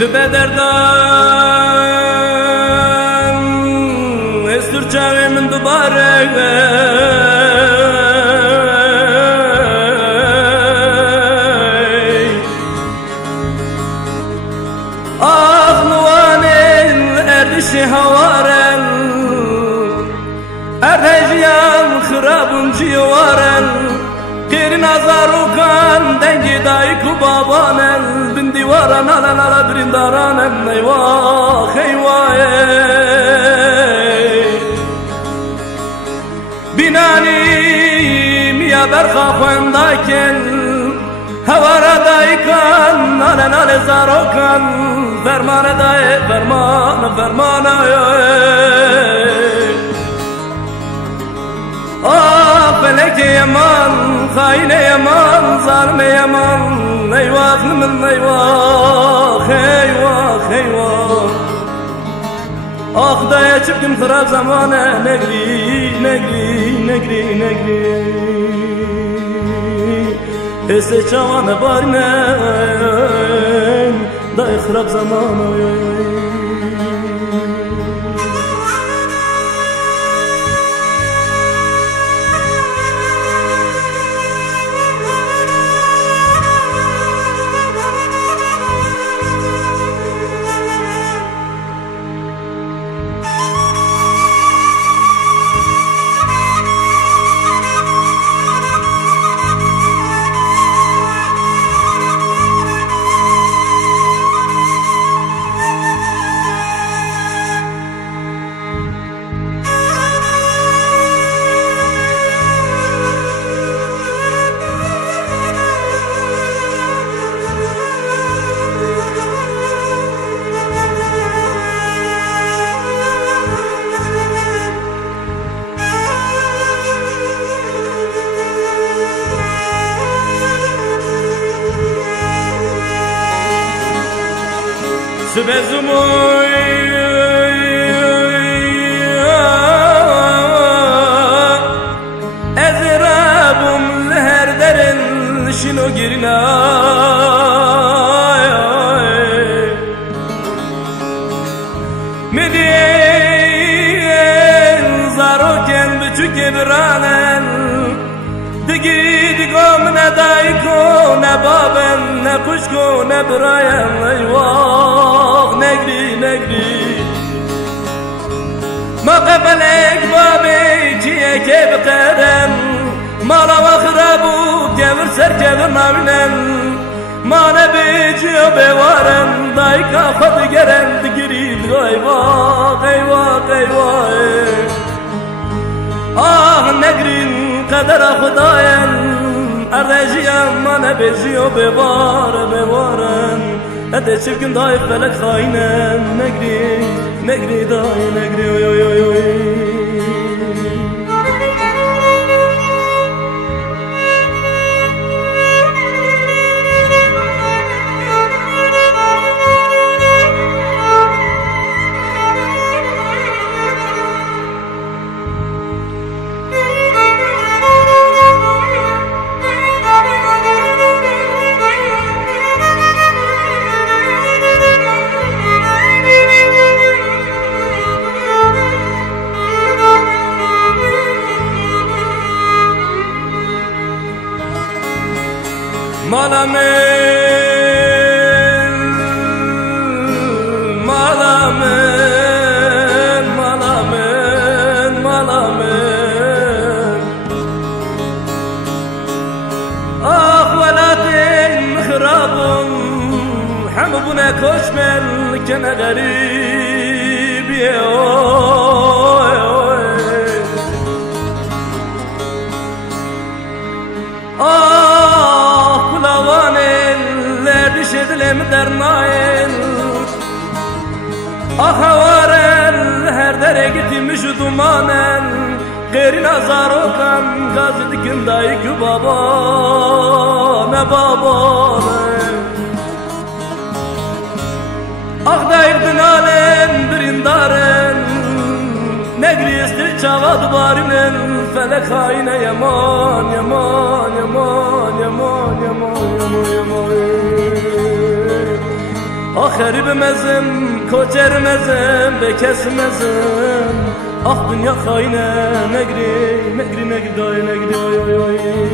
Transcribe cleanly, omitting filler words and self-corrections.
Lübederdan esir çağımın dubare ah nuvanel erdişi havarel erdeciyan khirabun civarel Kirin azarukan dengi dayku babanel bin divaran ala brindaran eyvah eyvah binani miya berkha kwendaken havara daykan ala zarukan fermane day fermane felek yaman, haine yaman, zarme yaman Eyvah min eyvah, eyvah, eyvah Ah daya çıktım kırab zamane negri, negri, negri, negri Ese çavane barine daya kırab zamane Sübezumoy ezrabum leher derin şino girina Mediyen zaroken büçük ebranen Digi digom ne dayko ne baben ne kuşko ne brayen eyvah negri negri Ma qebelek babi ciye kebqeren Mala vakhrabu kevir ser kevir navinen Ma nebiciyo bevaren dayka khad geren digiril eyvah eyvah eyvah Ah negrin kadera khudayen Erdeciyan ma nebiciyo bevaren Hadi çirkin dayı felek hainen negri, negri dayı negri oy oy oy oy Malamen, malamen, malamen, malamen Ah velatin mıhrabun Hamubuna koşmen kene garib Ah kulavan eller düşedilem dernail. Ah havarel her dere gitmiş dumanen. Geri nazar okan gazı dikim dayı ki baba ne baba ne. Ah dayırdın alem birindaren. Negristi çavad barinen felek haine yaman yaman yaman yaman yaman yaman yaman. Ah eribemezim, koçermezim ve kesmezim. Ah dünya haine negri negri negri day negri ay ay ay.